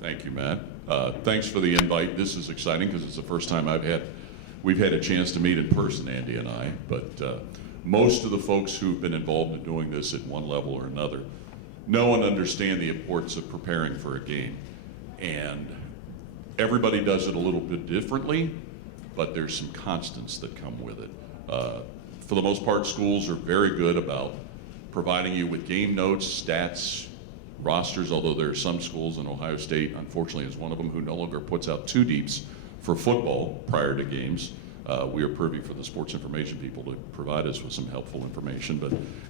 Thank you, Matt. Thanks for the invite. This is exciting because it's the first time we've had a chance to meet in person, Andy and I. But most of the folks who've been involved in doing this at one level or another know and understand the importance of preparing for a game. And everybody does it a little bit differently, but there's some constants that come with it. For the most part, schools are very good about providing you with game notes, stats, rosters, although there are some schools, and Ohio State, unfortunately, is one of them, who no longer puts out two deeps for football prior to games. We are privy for the sports information people to provide us with some helpful information,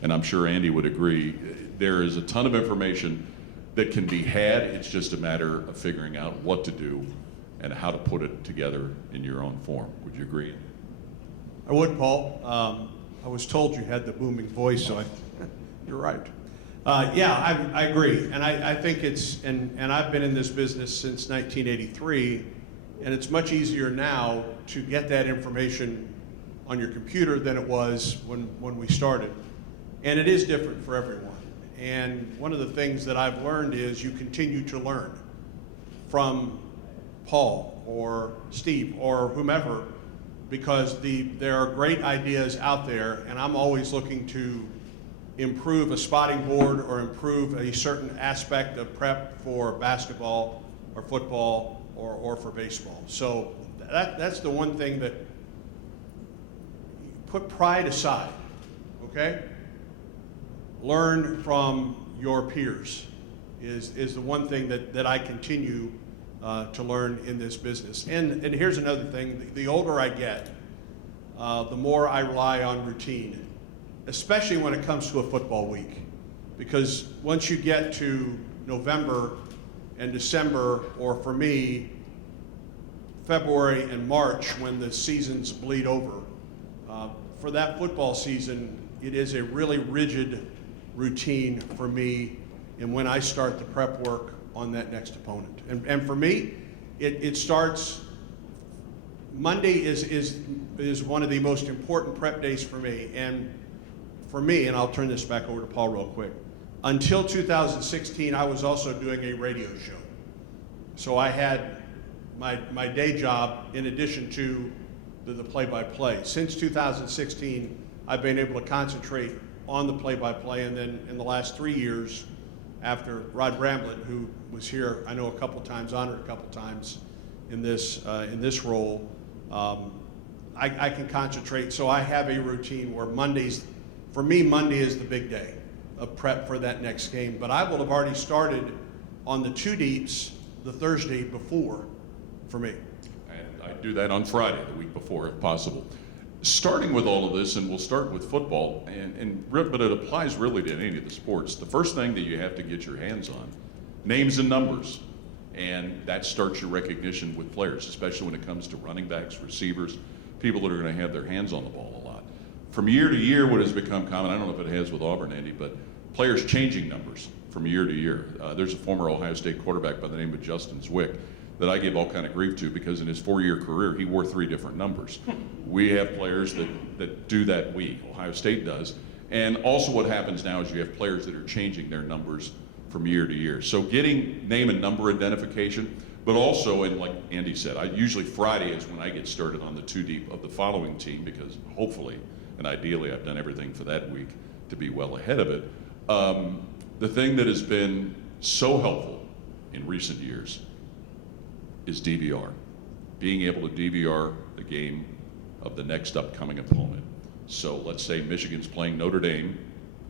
and I'm sure Andy would agree, there is a ton of information that can be had. It's just a matter of figuring out what to do and how to put it together in your own form. Would you agree? I would, Paul. I was told you had the booming voice, so you're right. Yeah, I agree, and I think it's, and I've been in this business since 1983, and it's much easier now to get that information on your computer than it was when we started. And it is different for everyone. And one of the things that I've learned is you continue to learn from Paul or Steve or whomever, because there are great ideas out there, and I'm always looking to improve a spotting board or improve a certain aspect of prep for basketball or football or for baseball. So that's the one thing that, put pride aside, okay? Learn from your peers is the one thing that I continue to learn in this business. And here's another thing, the older I get, the more I rely on routine, especially when it comes to a football week. Because once you get to November and December, or for me, February and March, when the seasons bleed over, for that football season, it is a really rigid routine for me and when I start the prep work on that next opponent. And for me, it starts, Monday is one of the most important prep days for me. And for me, and I'll turn this back over to Paul real quick, until 2016, I was also doing a radio show. So I had my day job in addition to the play-by-play. Since 2016, I've been able to concentrate on the play-by-play, and then in the last 3 years, after Rod Bramlett, who was here, I know a couple times, honored a couple times in this role, I can concentrate. So I have a routine where Mondays, for me, Monday is the big day of prep for that next game. But I will have already started on the two deeps the Thursday before for me. And I do that on Friday, the week before, if possible. Starting with all of this, and we'll start with football, but it applies really to any of the sports. The first thing that you have to get your hands on, names and numbers. And that starts your recognition with players, especially when it comes to running backs, receivers, people that are going to have their hands on the ball a lot. From year to year, what has become common, I don't know if it has with Auburn, Andy, but players changing numbers from year to year. There's a former Ohio State quarterback by the name of Justin Zwick that I give all kind of grief to, because in his 4-year career, he wore 3 different numbers. We have players that do that Ohio State does. And also what happens now is you have players that are changing their numbers from year to year. So getting name and number identification, but also, and like Andy said, usually Friday is when I get started on the two deep of the following team, because hopefully and ideally I've done everything for that week to be well ahead of it. The thing that has been so helpful in recent years is DVR. Being able to DVR the game of the next upcoming opponent. So let's say Michigan's playing Notre Dame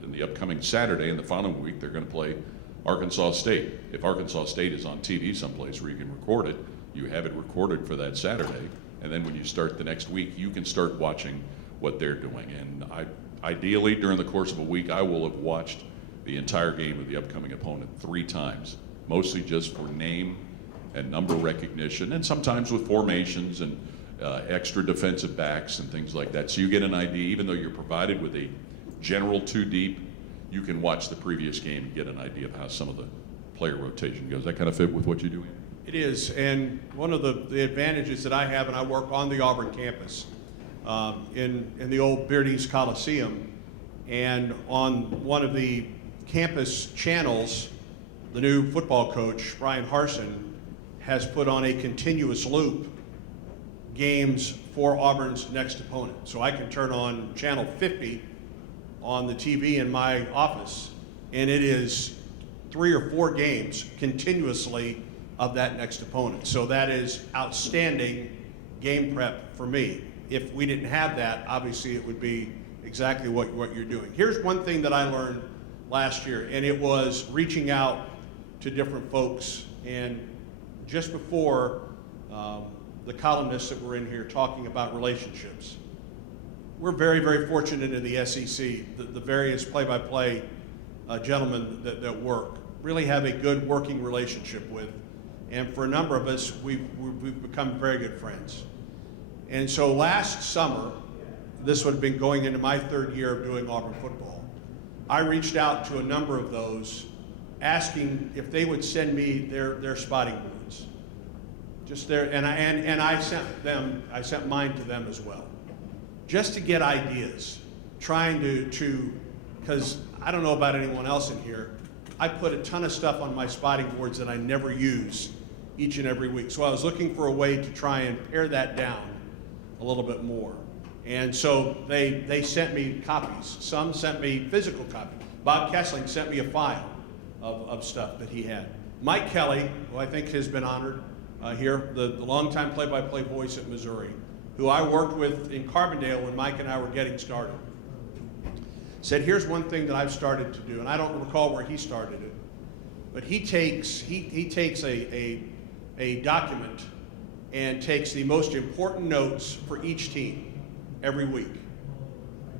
in the upcoming Saturday, and the following week they're going to play Arkansas State. If Arkansas State is on TV someplace where you can record it, you have it recorded for that Saturday, and then when you start the next week, you can start watching what they're doing. And ideally, during the course of a week, I will have watched the entire game of the upcoming opponent 3 times, mostly just for name and number recognition, and sometimes with formations and extra defensive backs and things like that. So you get an idea, even though you're provided with a general two deep, you can watch the previous game and get an idea of how some of the player rotation goes. That kind of fit with what you do? It is, and one of the advantages that I have, and I work on the Auburn campus in the old Beardy's Coliseum, and on one of the campus channels, the new football coach, Brian Harsin, has put on a continuous loop games for Auburn's next opponent. So I can turn on channel 50 on the TV in my office, and it is 3 or 4 games continuously of that next opponent. So that is outstanding game prep for me. If we didn't have that, obviously it would be exactly what you're doing. Here's one thing that I learned last year, and it was reaching out to different folks. And just before the columnists that were in here talking about relationships, we're very, very fortunate in the SEC. The various play-by-play gentlemen that work really have a good working relationship with. And for a number of us, we've become very good friends. And so last summer, this would have been going into my 3rd year of doing Auburn football, I reached out to a number of those asking if they would send me their spotting boards. Just there, and I sent mine to them as well, just to get ideas, trying to, because I don't know about anyone else in here, I put a ton of stuff on my spotting boards that I never use each and every week. So I was looking for a way to try and pare that down a little bit more. And so they sent me copies. Some sent me physical copies. Bob Kessling sent me a file of stuff that he had. Mike Kelly, who I think has been honored here, the longtime play-by-play voice at Missouri, who I worked with in Carbondale when Mike and I were getting started, said, here's one thing that I've started to do, and I don't recall where he started it, but he takes a document and takes the most important notes for each team every week.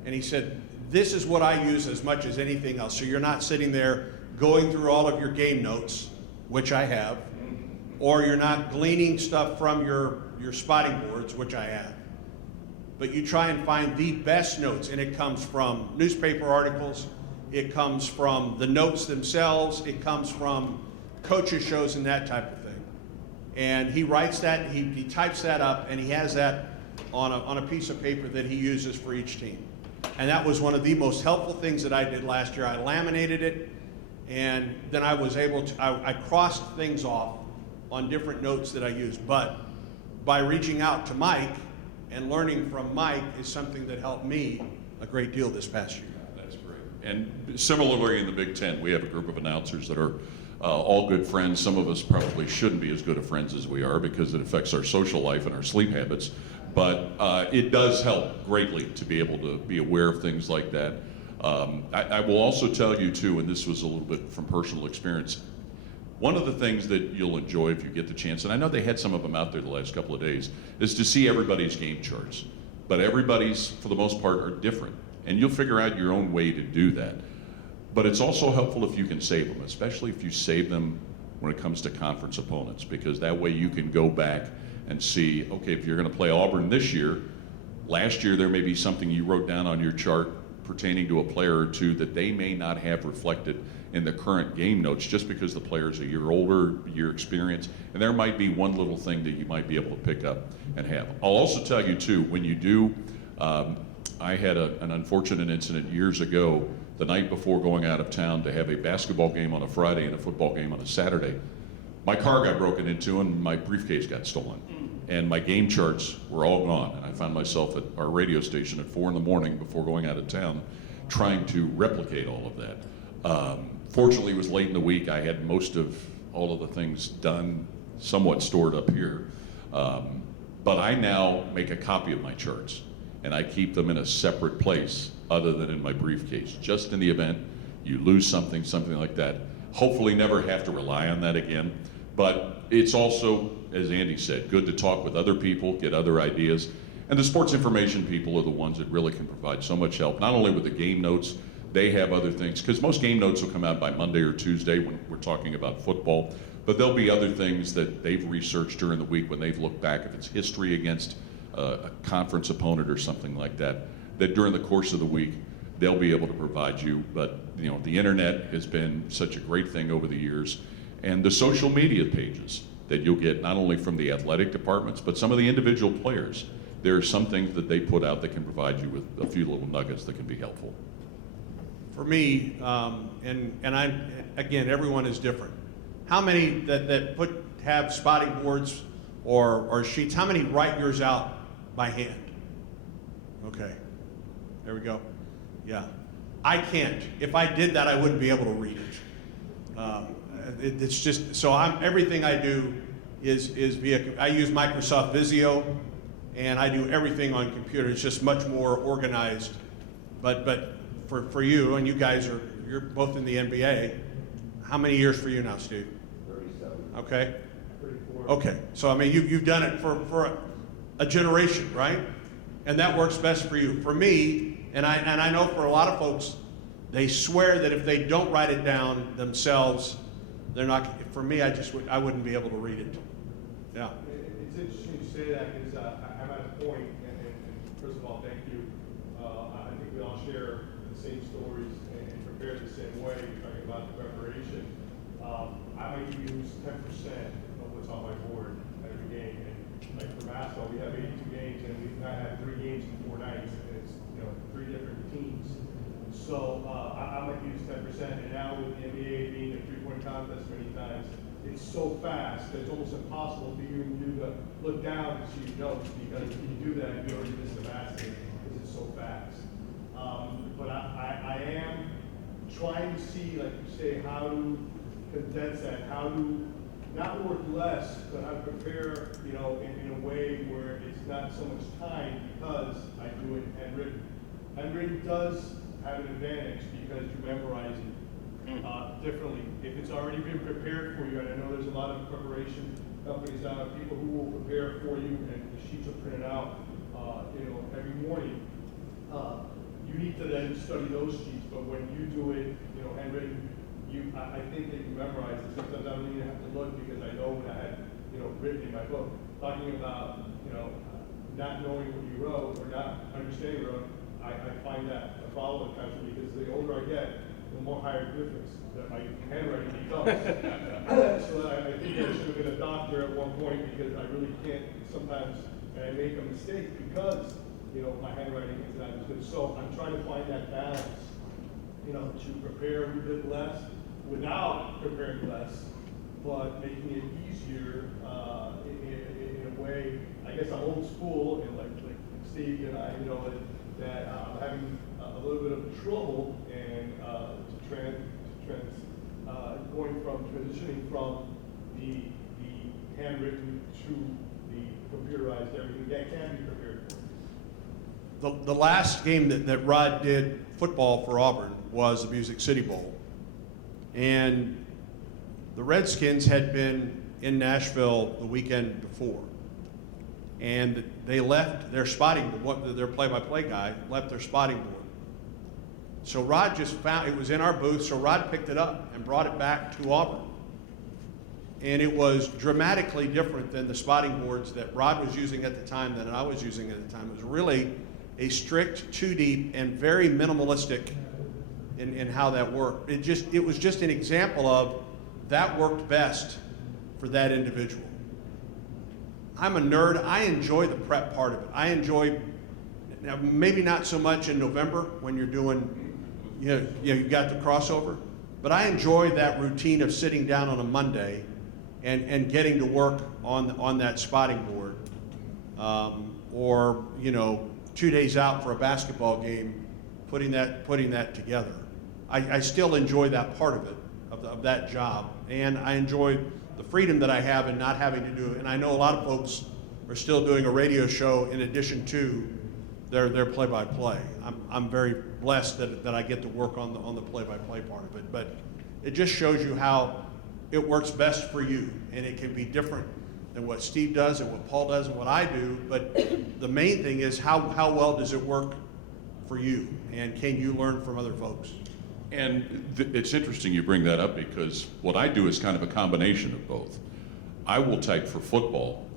And he said, this is what I use as much as anything else. So you're not sitting there going through all of your game notes, which I have, or you're not gleaning stuff from your spotting boards, which I have. But you try and find the best notes, and it comes from newspaper articles, it comes from the notes themselves, it comes from coaches' shows and that type of thing. And he writes that, he types that up, and he has that on a piece of paper that he uses for each team. And that was one of the most helpful things that I did last year. I laminated it, and then I was able to, I crossed things off on different notes that I used. But by reaching out to Mike and learning from Mike is something that helped me a great deal this past year. That's great. And similarly in the Big Ten, we have a group of announcers that are all good friends. Some of us probably shouldn't be as good of friends as we are because it affects our social life and our sleep habits. But it does help greatly to be able to be aware of things like that. I will also tell you too, and this was a little bit from personal experience, one of the things that you'll enjoy if you get the chance, and I know they had some of them out there the last couple of days, is to see everybody's game charts. But everybody's, for the most part, are different. And you'll figure out your own way to do that. But it's also helpful if you can save them, especially if you save them when it comes to conference opponents, because that way you can go back and see, okay, if you're going to play Auburn this year, last year there may be something you wrote down on your chart pertaining to a player or two that they may not have reflected in the current game notes just because the player's a year older, year experience, and there might be one little thing that you might be able to pick up and have. I'll also tell you too, when you do, I had an unfortunate incident years ago, the night before going out of town to have a basketball game on a Friday and a football game on a Saturday. My car got broken into and my briefcase got stolen. And my game charts were all gone. And I found myself at our radio station at 4 in the morning before going out of town trying to replicate all of that. Fortunately, it was late in the week. I had most of all of the things done, somewhat stored up here. But I now make a copy of my charts and I keep them in a separate place other than in my briefcase, just in the event you lose something like that. Hopefully never have to rely on that again. But it's also, as Andy said, good to talk with other people, get other ideas. And the sports information people are the ones that really can provide so much help, not only with the game notes, they have other things, because most game notes will come out by Monday or Tuesday when we're talking about football, but there'll be other things that they've researched during the week when they've looked back, if it's history against a conference opponent or something like that, that during the course of the week, they'll be able to provide you. But you know, the internet has been such a great thing over the years, and the social media pages that you'll get not only from the athletic departments, but some of the individual players. There are some things that they put out that can provide you with a few little nuggets that can be helpful. for me, and again, everyone is different. How many that have spotting boards or sheets, how many write yours out by hand? Okay, there we go. Yeah, I can't. If I did that, I wouldn't be able to read it. It's just, so everything I do is via, I use Microsoft Visio, and I do everything on computer. It's just much more organized. But for you, and you guys you're both in the NBA, how many years for you now, Steve? 37. Okay. 34. Okay, so I mean, you've done it for a generation, right? And that works best for you. For me, and I know for a lot of folks, they swear that if they don't write it down themselves, they're not. For me, I wouldn't be able to read it. Yeah. It's interesting you say that because I'm at a point, and first of all, thank you. I think we all share the same stories and prepare the same way. Talking about the preparation, I might use 10% of what's on my board every game. And like for basketball, we have 82 games, and I had 3 games in 4 nights, and it's 3 different teams. So I might use 10%, and now with the NBA being a 3-point contest many times, it's so fast that it's almost impossible for you to look down and see your notes, because if you do that, you already miss the basket because it's so fast. But I am trying to see, like you say, how to condense that, how to not work less, but how to prepare, in a way where it's not so much time because I do it handwritten. Handwritten does have an advantage because you memorize it differently. If it's already been prepared for you, and I know there's a lot of preparation companies out there, people who will prepare for you, and the sheets are printed out, every morning. You need to then study those sheets, but when you do it, handwritten, I think that you memorize it. Sometimes I don't even have to look because I know what I had, written in my book. Talking about, not knowing what you wrote or not understanding what you wrote, I find that a follow-up country because the older I get, the more hieroglyphics that my handwriting becomes. So I think I should have been a doctor at one point because I really can't sometimes, and I make a mistake because, my handwriting is not as good. So I'm trying to find that balance, to prepare a bit less without preparing less, but making it easier in a way. I guess I'm old school, and like Steve and I, that I'm having a little bit of trouble and transitioning from the handwritten to the computerized everything that can be prepared for. The last game that Rod did football for Auburn was the Music City Bowl, and the Redskins had been in Nashville the weekend before, and they left their spotting board. Their play-by-play guy left their spotting board. So Rod just found it was in our booth. So Rod picked it up and brought it back to Auburn, and it was dramatically different than the spotting boards that Rod was using at the time than I was using at the time. It was really a strict 2-deep and very minimalistic in how that worked. It was just an example of that worked best for that individual. I'm a nerd. I enjoy the prep part of it. I enjoy, now maybe not so much in November when you're doing, you got the crossover, but I enjoy that routine of sitting down on a Monday and getting to work on that spotting board, or 2 days out for a basketball game, putting that together. I still enjoy that part of it, of that job, and I enjoy the freedom that I have in not having to do it. And I know a lot of folks are still doing a radio show in addition to their play-by-play. I'm very blessed that I get to work on the play-by-play part of it. But it just shows you how it works best for you, and it can be different than what Steve does and what Paul does and what I do. But the main thing is how well does it work for you, and can you learn from other folks? And it's interesting you bring that up because what I do is kind of a combination of both. I will type for football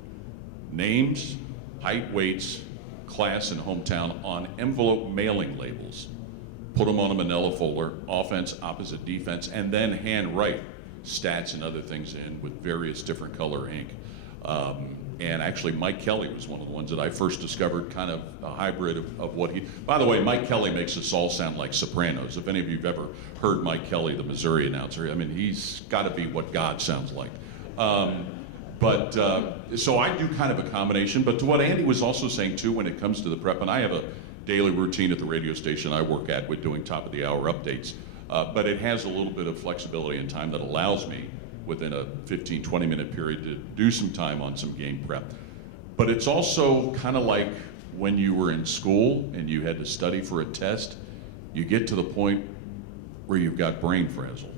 names, height, weights, class, and hometown on envelope mailing labels, put them on a manila folder, offense, opposite, defense, and then handwrite stats and other things in with various different color ink. And actually, Mike Kelly was one of the ones that I first discovered, kind of a hybrid of what he. By the way, Mike Kelly makes us all sound like Sopranos. If any of you have ever heard Mike Kelly, the Missouri announcer, I mean, he's got to be what God sounds like. So I do kind of a combination. But to what Andy was also saying too, when it comes to the prep, and I have a daily routine at the radio station I work at with doing top of the hour updates, but it has a little bit of flexibility in time that allows me within a 15-20 minute period to do some time on some game prep. But it's also kind of like when you were in school and you had to study for a test. You get to the point where you've got brain frazzle.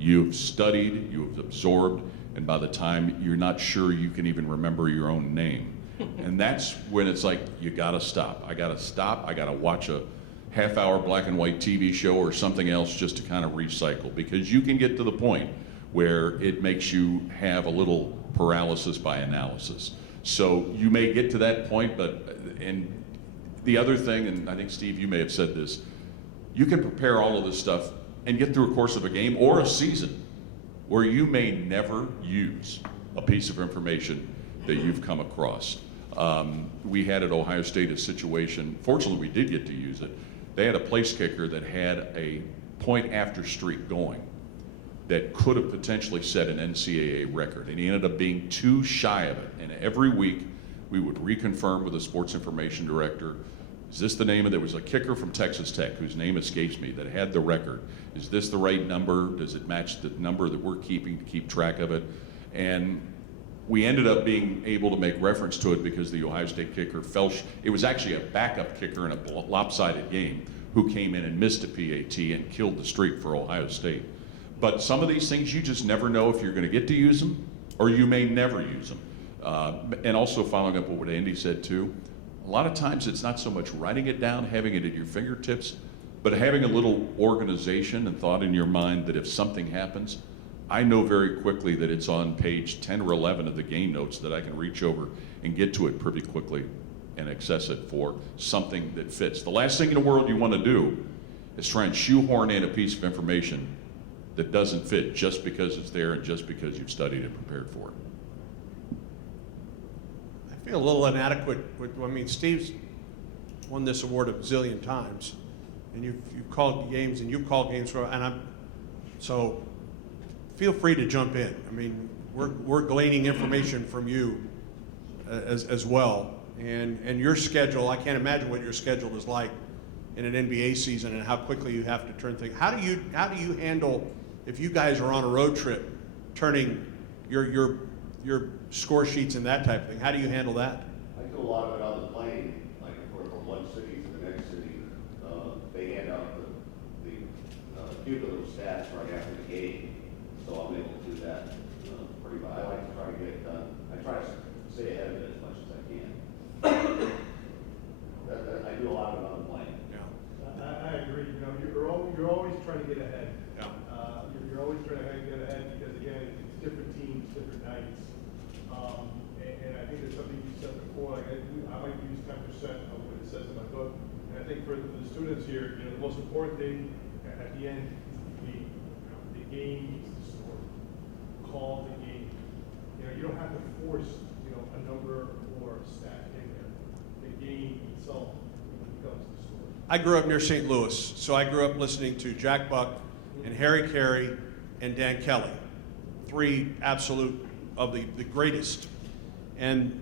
You've studied, you've absorbed, and by the time you're not sure you can even remember your own name. And that's when it's like, you gotta stop. I gotta watch a half-hour black and white TV show or something else just to kind of recycle, because you can get to the point where it makes you have a little paralysis by analysis. So you may get to that point, and the other thing, and I think Steve, you may have said this, you can prepare all of this stuff and get through a course of a game or a season where you may never use a piece of information that you've come across. We had at Ohio State a situation, fortunately we did get to use it. They had a place kicker that had a point after streak going that could have potentially set an NCAA record, and he ended up being too shy of it. And every week we would reconfirm with the sports information director, is this the name of, there was a kicker from Texas Tech whose name escapes me that had the record. Is this the right number? Does it match the number that we're keeping to keep track of it? And we ended up being able to make reference to it because the Ohio State kicker it was actually a backup kicker in a lopsided game who came in and missed a PAT and killed the streak for Ohio State. But some of these things you just never know if you're going to get to use them, or you may never use them. And also following up on what Andy said too, a lot of times it's not so much writing it down, having it at your fingertips, but having a little organization and thought in your mind that if something happens, I know very quickly that it's on page 10 or 11 of the game notes that I can reach over and get to it pretty quickly and access it for something that fits. The last thing in the world you want to do is try and shoehorn in a piece of information that doesn't fit just because it's there and just because you've studied and prepared for it. I feel a little inadequate. Steve's won this award a zillion times, and you've called games, and you've called games so feel free to jump in. I mean, we're gleaning information from you as well, and your schedule. I can't imagine what your schedule is like in an NBA season and how quickly you have to turn things. How do you handle if you guys are on a road trip, turning your score sheets and that type of thing? How do you handle that? I do a lot of it on the plane, like if we're from one city to the next city. They hand out the cumulative stats right after the game, so I'm able to do that pretty well. I like to try to get it done. I try to stay ahead of it as much as I can. I do a lot of it on the plane. Yeah. I agree. You know, you're always trying to get ahead. Yeah. You're always trying to get ahead because again, it's different teams, different nights. And I think there's something you said before. Like I like to use 10% of what it says in my book. And I think for the students here, you know, the most important thing at the end is the game needs to score. Call the game. You know, you don't have to force a number or a stat in there. The game itself becomes the story. I grew up near St. Louis, so I grew up listening to Jack Buck and Harry Carey and Dan Kelly, three absolute of the greatest. And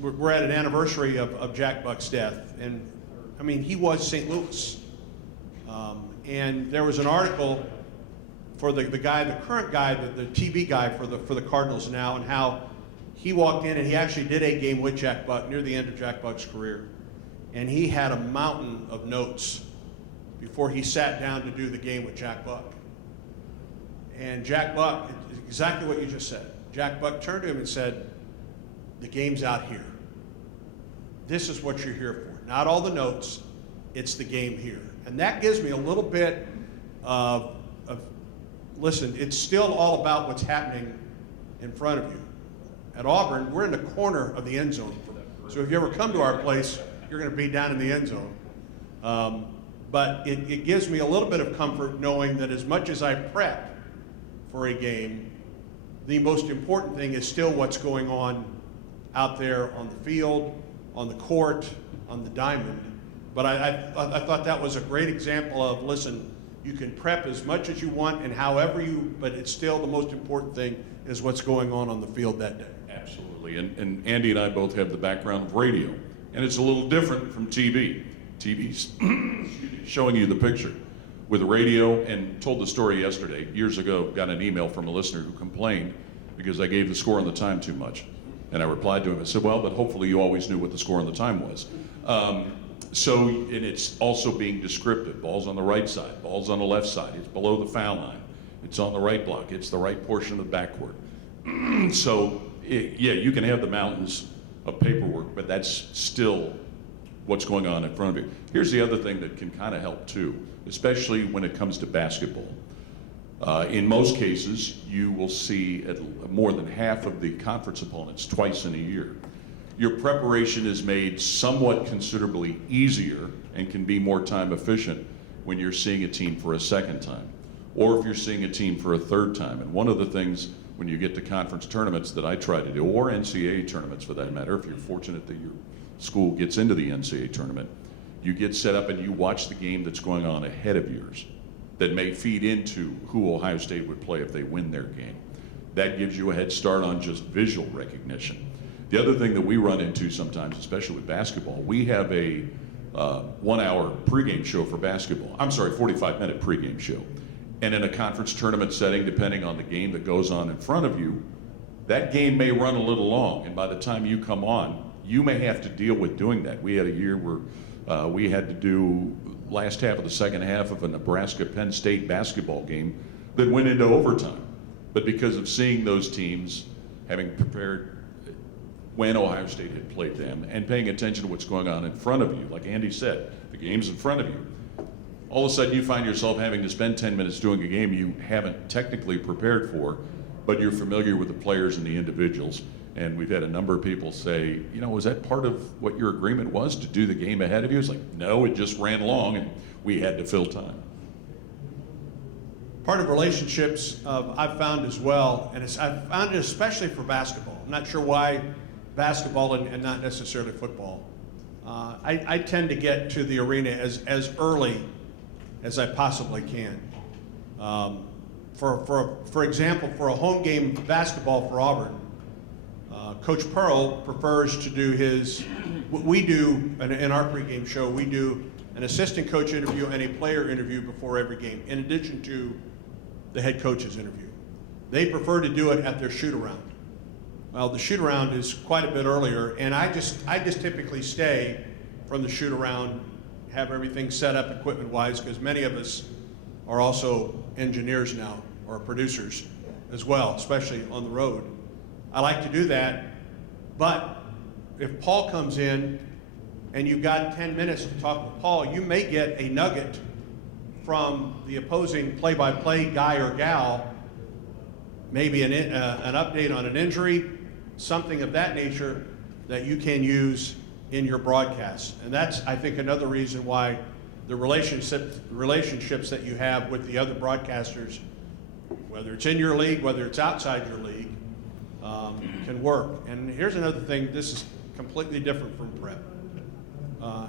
we're at an anniversary of Jack Buck's death, and I mean, he was St. Louis. And there was an article for the current guy, the TV guy for the Cardinals now, and how he walked in and he actually did a game with Jack Buck near the end of Jack Buck's career. And he had a mountain of notes before he sat down to do the game with Jack Buck. And Jack Buck, exactly what you just said. Jack Buck turned to him and said, the game's out here. This is what you're here for. Not all the notes, it's the game here. And that gives me a little bit of listen, it's still all about what's happening in front of you. At Auburn, we're in the corner of the end zone. So if you ever come to our place, you're going to be down in the end zone. But it gives me a little bit of comfort knowing that as much as I prep for a game, the most important thing is still what's going on out there on the field, on the court, on the diamond. But I thought that was a great example of, listen, you can prep as much as you want and however you, but it's still the most important thing is what's going on the field that day. Absolutely, and Andy and I both have the background of radio, and it's a little different from TV. TV's showing you the picture. With radio, and told the story yesterday, years ago, got an email from a listener who complained because I gave the score and the time too much. And I replied to him, I said, well, but hopefully you always knew what the score and the time was. And it's also being descriptive. Ball's on the right side, ball's on the left side, it's below the foul line, it's on the right block, it's the right portion of the backcourt. Yeah, you can have the mountains of paperwork, but that's still what's going on in front of you. Here's the other thing that can kind of help too, especially when it comes to basketball. In most cases, you will see more than half of the conference opponents twice in a year. Your preparation is made somewhat considerably easier and can be more time efficient when you're seeing a team for a second time, or if you're seeing a team for a third time. And one of the things when you get to conference tournaments that I try to do, or NCAA tournaments for that matter, if you're fortunate that your school gets into the NCAA tournament, you get set up and you watch the game that's going on ahead of yours that may feed into who Ohio State would play if they win their game. That gives you a head start on just visual recognition. The other thing that we run into sometimes, especially with basketball, we have a 1 hour pregame show for basketball. I'm sorry, 45-minute pregame show. And in a conference tournament setting, depending on the game that goes on in front of you, that game may run a little long. And by the time you come on, you may have to deal with doing that. We had a year where we had to do last half of the second half of a Nebraska-Penn State basketball game that went into overtime. But because of seeing those teams, having prepared when Ohio State had played them, and paying attention to what's going on in front of you, like Andy said, the game's in front of you. All of a sudden you find yourself having to spend 10 minutes doing a game you haven't technically prepared for, but you're familiar with the players and the individuals. And we've had a number of people say, you know, was that part of what your agreement was, to do the game ahead of you? It's like, no, it just ran long and we had to fill time. Part of relationships I've found as well, and I've found it especially for basketball. I'm not sure why basketball and not necessarily football. I tend to get to the arena as early as I possibly can. For example, for a home game basketball for Auburn, Coach Pearl prefers to do we do, in our pregame show, we do an assistant coach interview and a player interview before every game, in addition to the head coach's interview. They prefer to do it at their shoot-around. Well, the shoot-around is quite a bit earlier, and I just typically stay from the shoot-around, have everything set up equipment-wise, because many of us are also engineers now, or producers as well, especially on the road. I like to do that, but if Paul comes in and you've got 10 minutes to talk with Paul, you may get a nugget from the opposing play-by-play guy or gal, maybe an update on an injury, something of that nature that you can use in your broadcast. And that's, I think, another reason why the relationships that you have with the other broadcasters, whether it's in your league, whether it's outside your league, can work. And here's another thing, this is completely different from prep.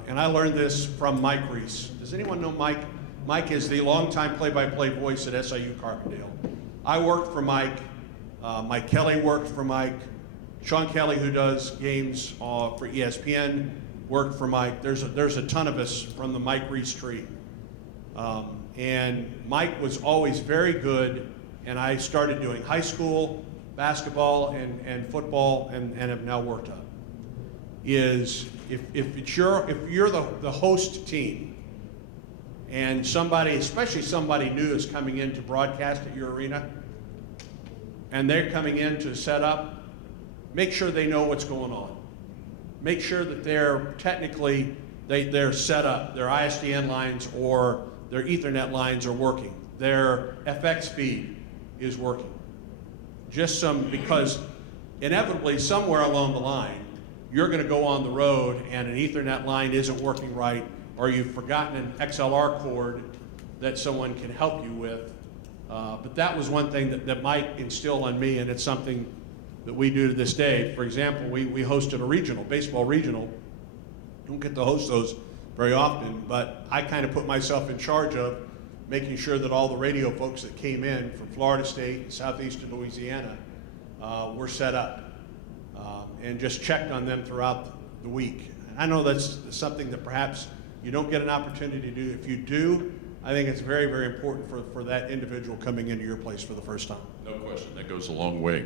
And I learned this from Mike Reese. Does anyone know Mike? Mike is the longtime play-by-play voice at SIU Carbondale. I worked for Mike. Mike Kelly worked for Mike. Sean Kelly, who does games for ESPN, worked for Mike. There's a ton of us from the Mike Reese tree. And Mike was always very good, and I started doing high school basketball and football and have now worked up. Is if you're the host team and somebody, especially somebody new, is coming in to broadcast at your arena, and they're coming in to set up, make sure they know what's going on. Make sure that they're technically, they're set up, their ISDN lines or their Ethernet lines are working. Their FX feed is working. Because inevitably somewhere along the line, you're going to go on the road and an Ethernet line isn't working right, or you've forgotten an XLR cord that someone can help you with. But that was one thing that Mike instilled on me, and it's something that we do to this day. For example, we hosted a regional, baseball regional. Don't get to host those very often, but I kind of put myself in charge of making sure that all the radio folks that came in from Florida State and southeastern Louisiana were set up and just checked on them throughout the week. And I know that's something that perhaps you don't get an opportunity to do. If you do, I think it's very, very important for that individual coming into your place for the first time. No question, that goes a long way.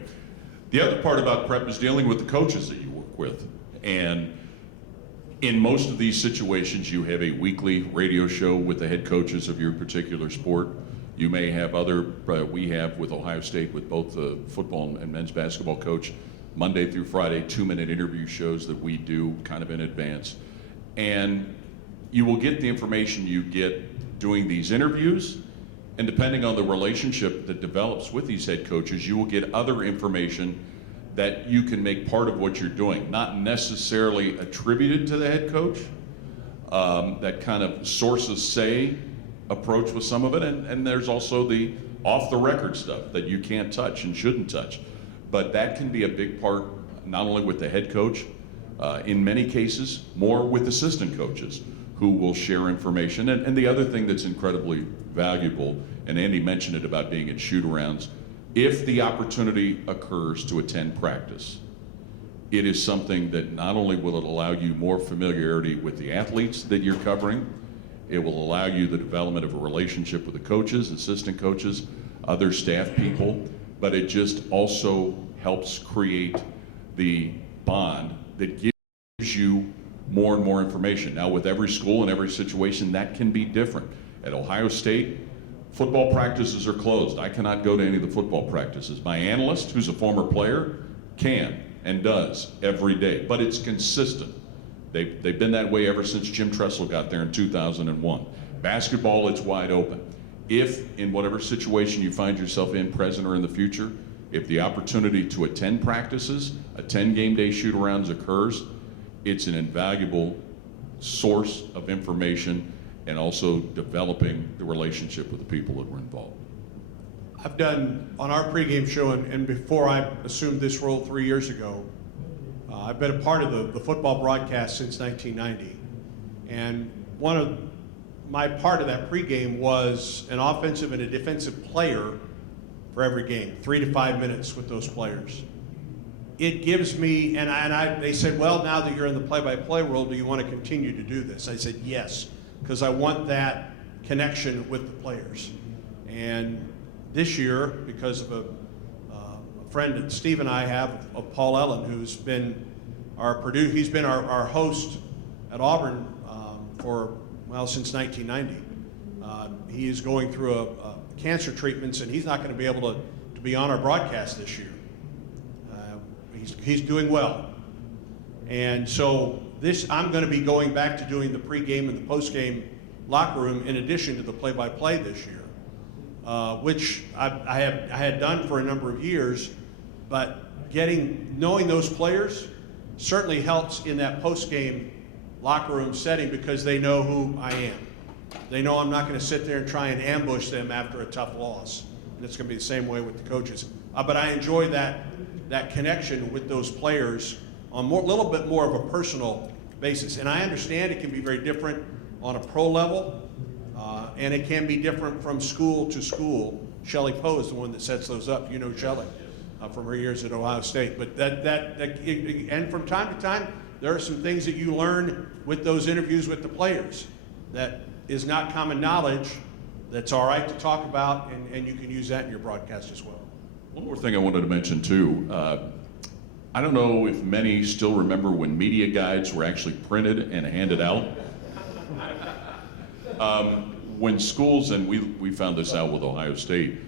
The other part about prep is dealing with the coaches that you work with. And in most of these situations, you have a weekly radio show with the head coaches of your particular sport. You may have other, we have with Ohio State with both the football and men's basketball coach, Monday through Friday, 2-minute interview shows that we do kind of in advance. And you will get the information you get doing these interviews, and depending on the relationship that develops with these head coaches, you will get other information that you can make part of what you're doing, not necessarily attributed to the head coach, that kind of sources say approach with some of it, and there's also the off-the-record stuff that you can't touch and shouldn't touch. But that can be a big part, not only with the head coach, in many cases, more with assistant coaches who will share information. And the other thing that's incredibly valuable, and Andy mentioned it about being in shoot-arounds, if the opportunity occurs to attend practice, it is something that not only will it allow you more familiarity with the athletes that you're covering, it will allow you the development of a relationship with the coaches, assistant coaches, other staff people, but it just also helps create the bond that gives you more and more information. Now, with every school and every situation, that can be different. At Ohio State, football practices are closed. I cannot go to any of the football practices. My analyst, who's a former player, can and does every day, but it's consistent. They've been that way ever since Jim Tressel got there in 2001. Basketball, it's wide open. If, in whatever situation you find yourself in, present or in the future, if the opportunity to attend practices, attend game day shoot-arounds occurs, it's an invaluable source of information and also developing the relationship with the people that were involved. I've done, on our pregame show, and before I assumed this role 3 years ago, I've been a part of the football broadcast since 1990. And one of my part of that pregame was an offensive and a defensive player for every game, 3 to 5 minutes with those players. It gives me, they said, well, now that you're in the play-by-play world, do you want to continue to do this? I said, yes, because I want that connection with the players. And this year, because of a friend that Steve and I have, of Paul Ellen, who's been he's been our host at Auburn since 1990. He is going through a cancer treatments, and he's not going to be able to be on our broadcast this year. He's doing well. And so I'm going to be going back to doing the pregame and the postgame locker room in addition to the play-by-play this year, which I had done for a number of years, but knowing those players certainly helps in that postgame locker room setting because they know who I am. They know I'm not going to sit there and try and ambush them after a tough loss. And it's going to be the same way with the coaches. But I enjoy that connection with those players on a little bit more of a personal basis. And I understand it can be very different on a pro level, and it can be different from school to school. Shelley Poe is the one that sets those up. You know Shelley from her years at Ohio State. But and from time to time, there are some things that you learn with those interviews with the players that is not common knowledge that's all right to talk about, and you can use that in your broadcast as well. One more thing I wanted to mention too. I don't know if many still remember when media guides were actually printed and handed out. When schools, and we found this out with Ohio State,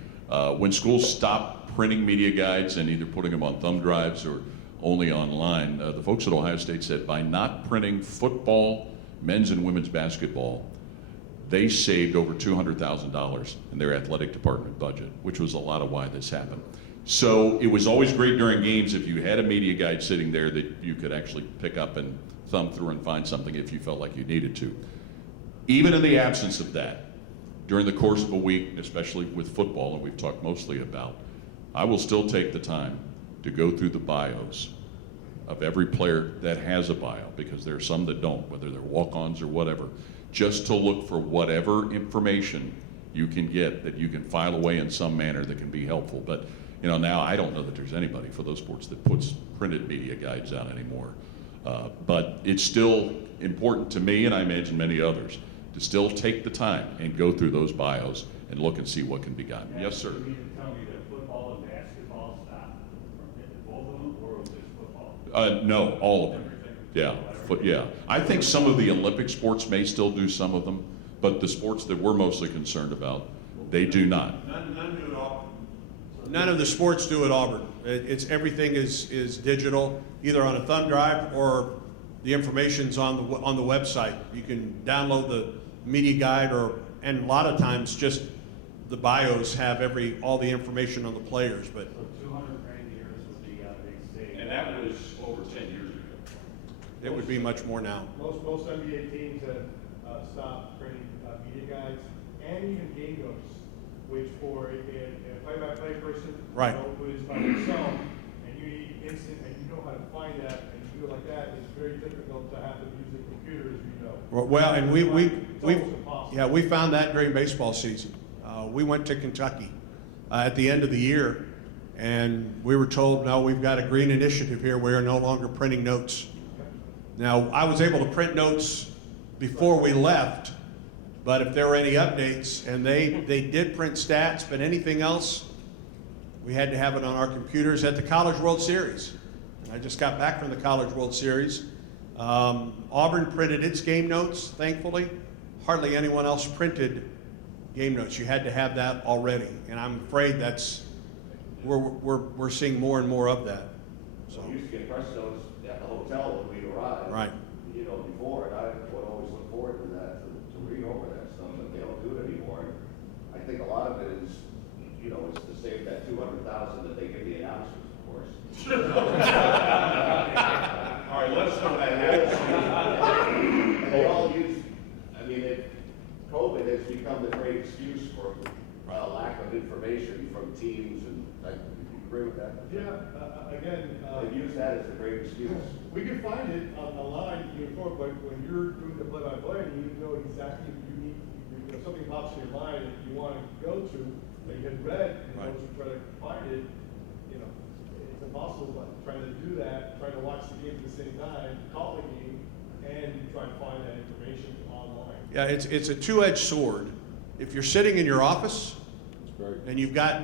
when schools stopped printing media guides and either putting them on thumb drives or only online, the folks at Ohio State said by not printing football, men's and women's basketball, they saved over $200,000 in their athletic department budget, which was a lot of why this happened. So it was always great during games if you had a media guide sitting there that you could actually pick up and thumb through and find something if you felt like you needed to. Even in the absence of that, during the course of a week, especially with football, and we've talked mostly about, I will still take the time to go through the bios of every player that has a bio, because there are some that don't, whether they're walk-ons or whatever, just to look for whatever information you can get that you can file away in some manner that can be helpful. But now I don't know that there's anybody for those sports that puts printed media guides out anymore. But it's still important to me, and I imagine many others, to still take the time and go through those bios and look and see what can be gotten. Yes, sir. You mean to tell me that football and basketball stopped? Both of them, or was it football? No, all of them. Yeah, yeah. I think some of the Olympic sports may still do some of them, but the sports that we're mostly concerned about, they do not. None do at Auburn. None of the sports do at Auburn. Everything is digital, either on a thumb drive or the information's on the website. You can download the media guide, and a lot of times just the bios have all the information on the players. But So 200 grand years would be a big state. And that was over 10 years ago. it would be much more now. Most NBA teams have stopped printing media guides and even game notes, which for a play-by-play person, Right. who is by themselves, and you need instant, and you know how to find that, and you do it like that, it's very difficult to have them use a computer, as you know. Well, and we almost impossible. we found that during baseball season. We went to Kentucky at the end of the year, and we were told, no, we've got a green initiative here. We are no longer printing notes. Now, I was able to print notes before we left, but if there were any updates, and they did print stats, but anything else, we had to have it on our computers. At the College World Series, I just got back from the College World Series. Auburn printed its game notes, thankfully. Hardly anyone else printed game notes. You had to have that already, and I'm afraid we're seeing more and more of that. So we used to get press notes at the hotel when we'd arrive. Right. Before, and I would always look forward to that, to read over that stuff, but they don't do it anymore. I think a lot of it is, it's to save that $200,000 that they give the announcers, of course. All right, let's go back. And they all use, COVID has become the great excuse for lack of information from teams, and you agree with that? Yeah, again. They use that as a great excuse. We can find it online, but when you're doing the play-by-play, and you know exactly, something pops in your mind that you want to go to, that you had read, and Right. you try to find it, it's impossible, but trying to do that, trying to watch the game at the same time, call the game, and try to find that information online. Yeah, it's a two-edged sword. If you're sitting in your office and you've got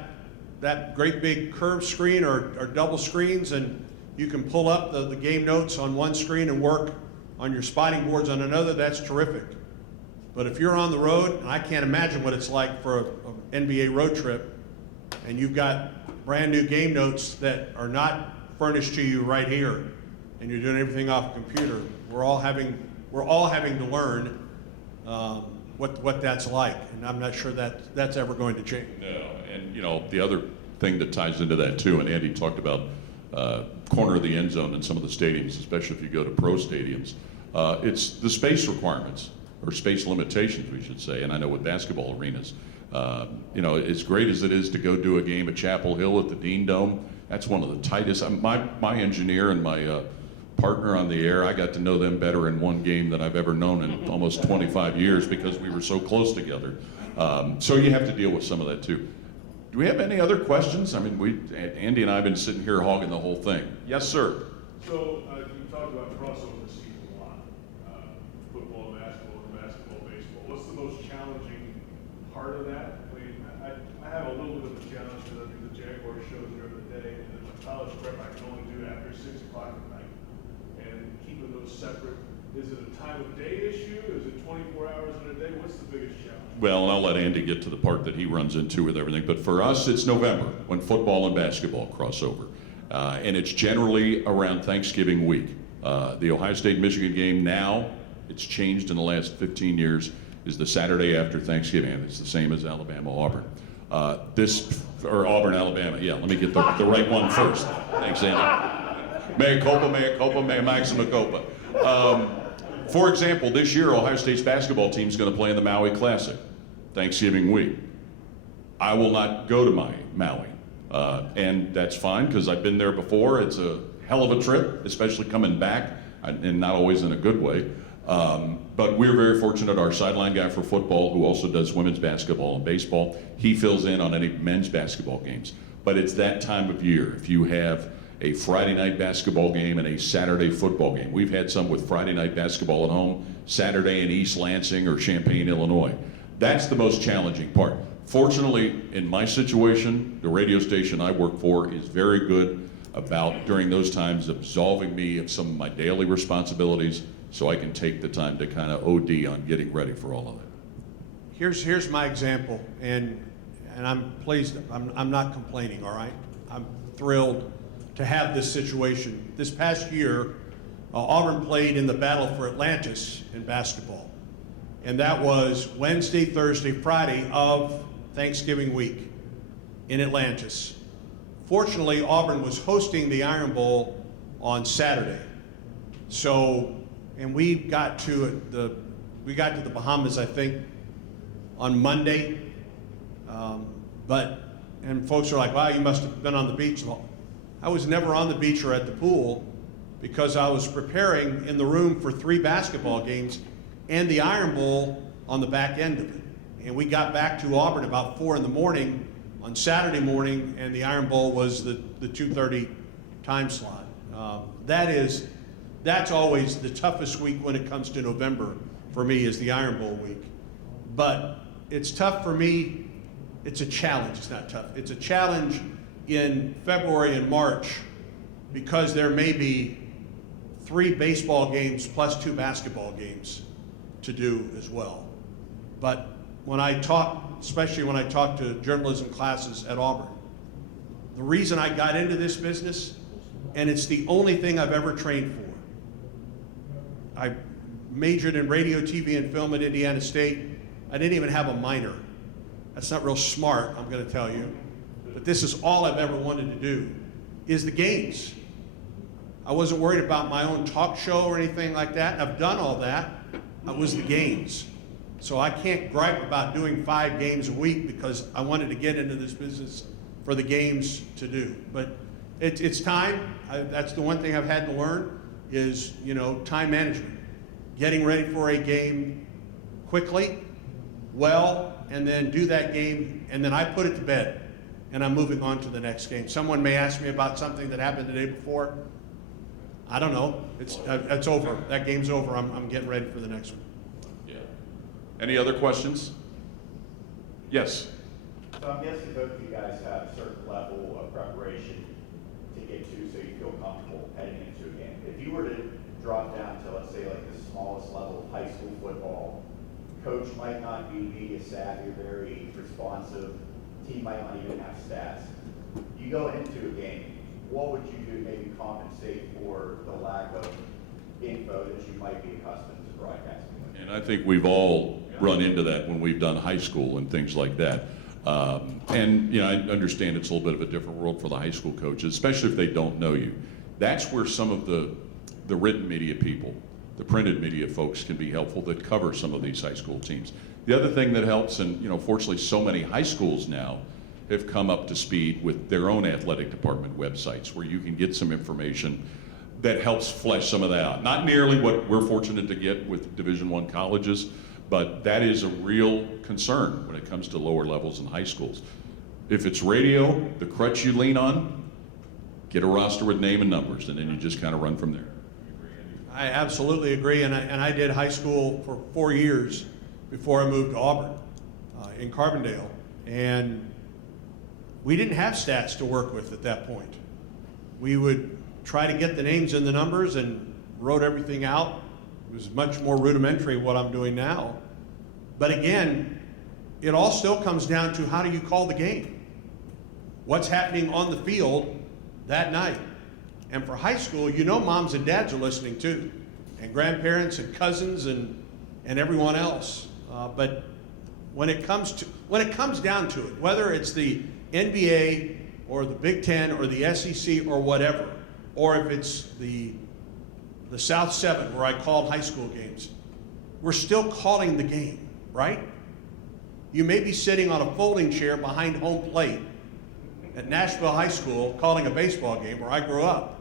that great big curved screen or double screens, and you can pull up the game notes on one screen and work on your spotting boards on another, that's terrific. But if you're on the road, and I can't imagine what it's like for an NBA road trip, and you've got brand new game notes that are not furnished to you right here, and you're doing everything off a computer, we're all having to learn what that's like, and I'm not sure that's ever going to change. No, and the other thing that ties into that too, and Andy talked about corner of the end zone in some of the stadiums, especially if you go to pro stadiums, it's the space requirements, or space limitations, we should say. And I know with basketball arenas, as great as it is to go do a game at Chapel Hill at the Dean Dome, that's one of the tightest. My engineer and my partner on the air, I got to know them better in one game than I've ever known in almost 25 years because we were so close together. So you have to deal with some of that too. Do we have any other questions? Andy and I have been sitting here hogging the whole thing. Yes, sir. So, you talked about crossover season a lot, football, basketball, baseball. What's the most challenging part of that? I have a little bit of a challenge because I do the Jaguar shows during the day, and then my college prep I can only do after 6 o'clock at night. And keeping those separate, is it a time of day issue? Is it 24 hours in a day? What's the biggest challenge? Well, and I'll let Andy get to the part that he runs into with everything. But for us, it's November when football and basketball cross over. And it's generally around Thanksgiving week. The Ohio State-Michigan game now, it's changed in the last 15 years, is the Saturday after Thanksgiving. And it's the same as Alabama-Auburn. Or Auburn-Alabama. Yeah, let me get the right one first. Thanks, Andy. Mea culpa, mea maxima culpa. For example, this year, Ohio State's basketball team is going to play in the Maui Classic. Thanksgiving week. I will not go to Maui, and that's fine because I've been there before. It's a hell of a trip, especially coming back, and not always in a good way. But we're very fortunate. Our sideline guy for football, who also does women's basketball and baseball, he fills in on any men's basketball games. But it's that time of year. If you have a Friday night basketball game and a Saturday football game, we've had some with Friday night basketball at home, Saturday in East Lansing or Champaign, Illinois. That's the most challenging part. Fortunately, in my situation, the radio station I work for is very good about, during those times, absolving me of some of my daily responsibilities so I can take the time to kind of OD on getting ready for all of it. Here's my example, and I'm pleased, I'm not complaining, all right? I'm thrilled to have this situation. This past year, Auburn played in the Battle for Atlantis in basketball. And that was Wednesday, Thursday, Friday of Thanksgiving week in Atlantis. Fortunately, Auburn was hosting the Iron Bowl on Saturday. So, and we got to the Bahamas, I think, on Monday. And folks are like, wow, you must have been on the beach. Well, I was never on the beach or at the pool because I was preparing in the room for 3 basketball games and the Iron Bowl on the back end of it. And we got back to Auburn about 4 in the morning on Saturday morning, and the Iron Bowl was the 2:30 time slot. That's always the toughest week when it comes to November for me, is the Iron Bowl week. But it's tough for me. It's a challenge. It's not tough. It's a challenge in February and March because there may be 3 baseball games plus 2 basketball games to do as well. But when I talk, especially when I talk to journalism classes at Auburn, the reason I got into this business, and it's the only thing I've ever trained for. I majored in radio, TV, and film at Indiana State. I didn't even have a minor. That's not real smart, I'm going to tell you. But this is all I've ever wanted to do, is the games. I wasn't worried about my own talk show or anything like that. I've done all that. It was the games. So I can't gripe about doing 5 games a week because I wanted to get into this business for the games to do. But it's time. That's the one thing I've had to learn is, time management. Getting ready for a game quickly, well, and then do that game, and then I put it to bed, and I'm moving on to the next game. Someone may ask me about something that happened the day before. I don't know. It's over. That game's over. I'm getting ready for the next one. Yeah. Any other questions? Yes. So I'm guessing both of you guys have a certain level of preparation to get to so you feel comfortable heading into a game. If you were to drop down to, let's say, like the smallest level of high school football, coach might not be media savvy, very responsive, team might not even have stats. You go into a game, what would you do to maybe compensate for the lack of info that you might be accustomed to broadcasting with? And I think we've all run into that when we've done high school and things like that. And I understand it's a little bit of a different world for the high school coaches, especially if they don't know you. That's where some of the written media people, the printed media folks, can be helpful that cover some of these high school teams. The other thing that helps, and fortunately so many high schools now have come up to speed with their own athletic department websites where you can get some information that helps flesh some of that out. Not nearly what we're fortunate to get with Division I colleges, but that is a real concern when it comes to lower levels in high schools. If it's radio, the crutch you lean on, get a roster with name and numbers, and then you just kind of run from there. I absolutely agree, and I did high school for 4 years before I moved to Auburn in Carbondale, and we didn't have stats to work with at that point. We would try to get the names and the numbers and wrote everything out. It was much more rudimentary what I'm doing now. But again, it all still comes down to how do you call the game? What's happening on the field that night? And for high school, moms and dads are listening too, and grandparents and cousins and everyone else. But when it comes down to it, whether it's the NBA or the Big Ten or the SEC or whatever, or if it's the South 7 where I called high school games, we're still calling the game, right? You may be sitting on a folding chair behind home plate at Nashville High School calling a baseball game where I grew up,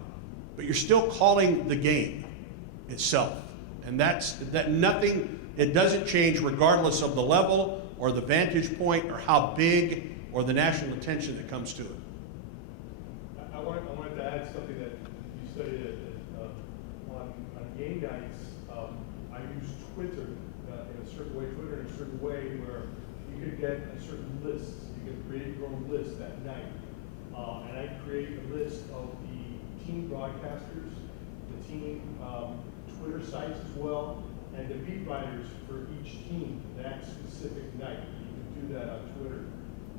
but you're still calling the game itself. And it doesn't change regardless of the level or the vantage point or how big or the national attention that comes to it. I wanted to add something that you stated on game nights. I use Twitter in a certain way where you could get a certain list. You can create your own list that night. And I create a list of the team broadcasters, the team Twitter sites as well, and the beat writers for each team that specific night. You can do that on Twitter.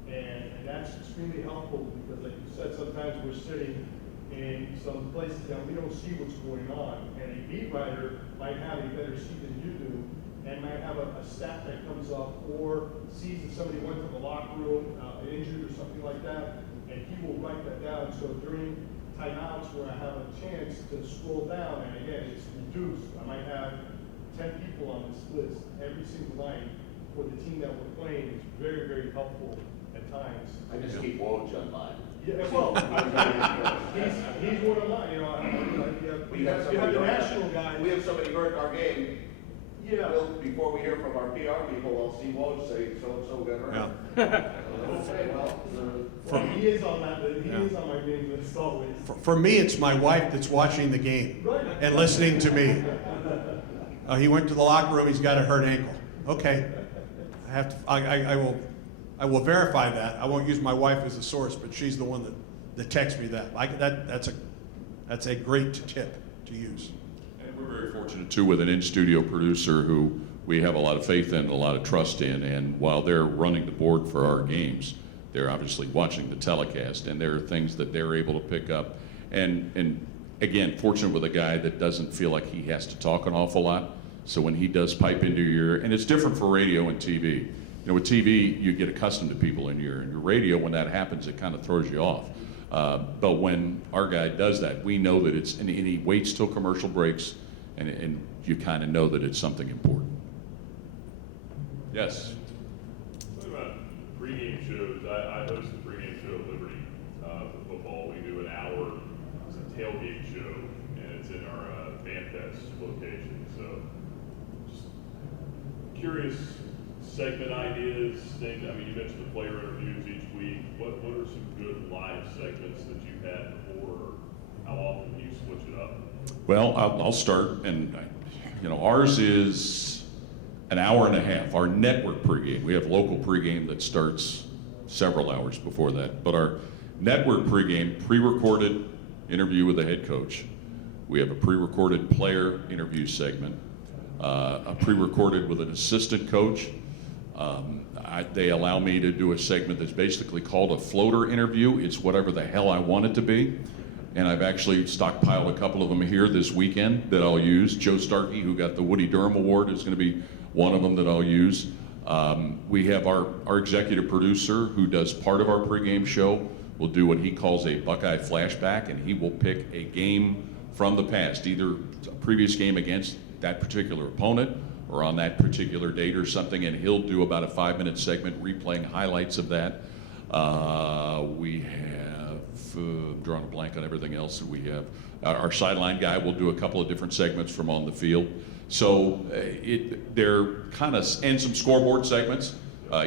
And that's extremely helpful because, like you said, sometimes we're sitting in some places that we don't see what's going on. And a beat writer might have a better seat than you do and might have a stat that comes up or sees that somebody went to the locker room injured or something like that, and he will write that down. So during timeouts where I have a chance to scroll down, and again, it's reduced, I might have 10 people on this list every single night for the team that we're playing. It's very, very helpful at times. I just keep Woj on mine. Yeah, well, he's one of mine, you know, you have the national guys. We have somebody hurt our game. Yeah. Before we hear from our PR people, I'll see Woj say, so-and-so got hurt. Okay, well, He is on that list. He is on my name list always. For me, it's my wife that's watching the game Right. and listening to me. He went to the locker room, he's got a hurt ankle. Okay, I will verify that. I won't use my wife as a source, but she's the one that texts me that. That's a great tip to use. And we're very fortunate too with an in-studio producer who we have a lot of faith in, and a lot of trust in, and while they're running the board for our games, they're obviously watching the telecast, and there are things that they're able to pick up. And again, fortunate with a guy that doesn't feel like he has to talk an awful lot. So when he does pipe into your ear, and it's different for radio and TV. You know, with TV, you get accustomed to people in your ear. In your radio, when that happens, it kind of throws you off. But when our guy does that, we know that it's, and he waits till commercial breaks, and you kind of know that it's something important. Yes? What about pregame shows? I host a pregame show at Liberty for football. We do an hour. It's a tailgate show, and it's in our Fan Fest location. So, just curious segment ideas, things. I mean, you mentioned the player interviews each week. What are some good live segments that you've had before? How often do you switch it up? Well, I'll start, and you know, ours is an hour and a half. Our network pregame, we have local pregame that starts several hours before that, but our network pregame, pre-recorded interview with the head coach. We have a pre-recorded player interview segment, a pre-recorded with an assistant coach. They allow me to do a segment that's basically called a floater interview. It's whatever the hell I want it to be. And I've actually stockpiled a couple of them here this weekend that I'll use. Joe Starkey, who got the Woody Durham Award, is going to be one of them that I'll use. We have our executive producer who does part of our pregame show will do what he calls a Buckeye flashback, and he will pick a game from the past, either a previous game against that particular opponent or on that particular date or something, and he'll do about a 5-minute segment replaying highlights of that. We have, I'm drawing a blank on everything else that we have. Our sideline guy will do a couple of different segments from on the field. So they're kind of, and some scoreboard segments,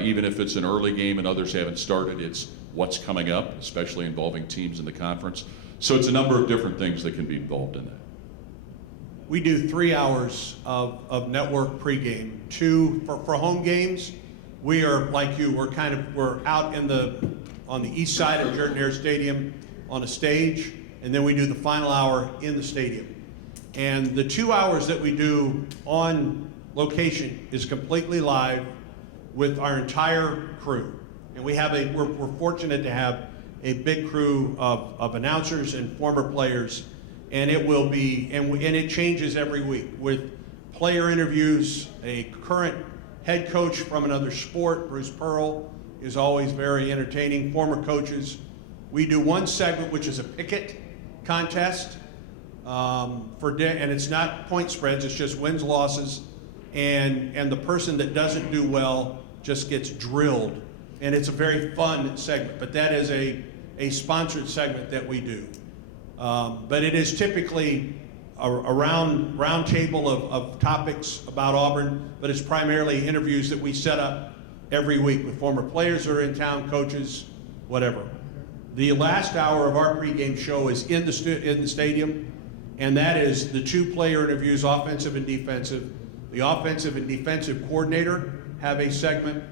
even if it's an early game and others haven't started, it's what's coming up, especially involving teams in the conference. So it's a number of different things that can be involved in that. We do 3 hours of network pregame. 2 for home games. We are like you. We're out on the east side of Jordan Hare Stadium on a stage, and then we do the final hour in the stadium. And the 2 hours that we do on location is completely live with our entire crew. And we're fortunate to have a big crew of announcers and former players. And it will be, and it changes every week with player interviews. A current head coach from another sport, Bruce Pearl, is always very entertaining. Former coaches. We do one segment which is a picket contest and it's not point spreads. It's just wins, losses, and the person that doesn't do well just gets drilled, and it's a very fun segment, but that is a sponsored segment that we do. But it is typically a round table of topics about Auburn, but it's primarily interviews that we set up every week with former players that are in town, coaches, whatever. The last hour of our pregame show is in the stadium, and that is the 2 player interviews, offensive and defensive. The offensive and defensive coordinator have a segment.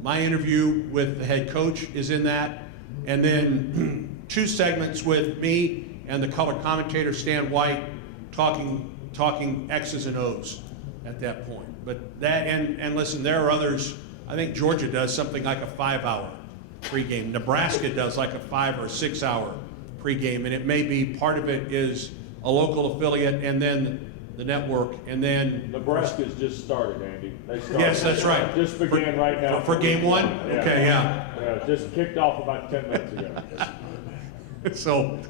My interview with the head coach is in that, and then 2 segments with me and the color commentator Stan White talking X's and O's at that point. But that, and listen, there are others. I think Georgia does something like a 5-hour pregame. Nebraska does like a 5 or 6 hour pregame, and it may be part of it is a local affiliate, and then the network, and then Nebraska's just started, Andy. They started. Yes, that's right. Just began right now. For game 1? Yeah. Okay, yeah. Yeah, just kicked off about 10 minutes ago. So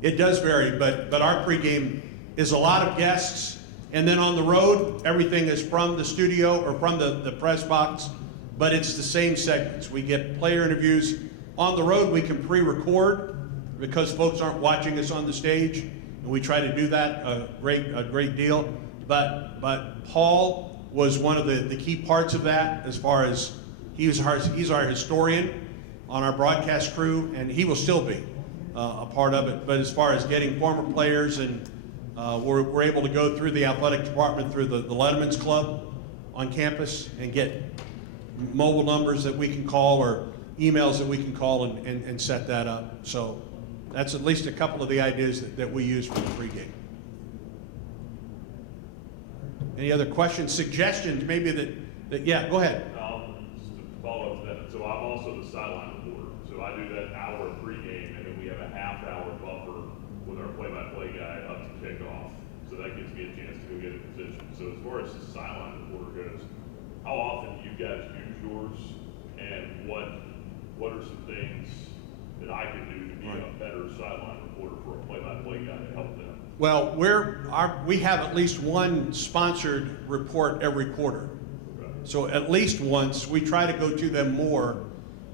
it does vary, but our pregame is a lot of guests, and then on the road, everything is from the studio or from the press box, but it's the same segments. We get player interviews. On the road, we can pre-record because folks aren't watching us on the stage, and we try to do that a great deal. But Paul was one of the key parts of that, as far as he's our historian on our broadcast crew, and he will still be a part of it. But as far as getting former players, and we're able to go through the athletic department, through the Letterman's Club on campus, and get mobile numbers that we can call or emails that we can call and set that up. So that's at least a couple of the ideas that we use for the pregame. Any other questions, suggestions, maybe that yeah, go ahead. Just to follow up to that, so I'm also the sideline reporter. So I do that hour pregame, and then we have a half-hour buffer with our play-by-play guy up to kickoff. So that gives me a chance to go get a position. So as far as the sideline reporter goes, how often do you guys use yours, and what are some things that I can do to be a better sideline reporter for a play-by-play guy to help them? Well, we have at least one sponsored report every quarter. So at least once, we try to go to them more,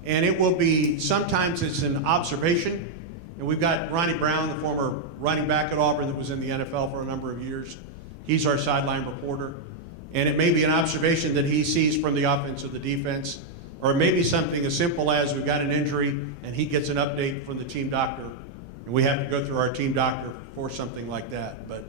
and it will be, sometimes it's an observation, and we've got Ronnie Brown, the former running back at Auburn that was in the NFL for a number of years. He's our sideline reporter, and it may be an observation that he sees from the offense or the defense, or maybe something as simple as we've got an injury and he gets an update from the team doctor, and we have to go through our team doctor for something like that. But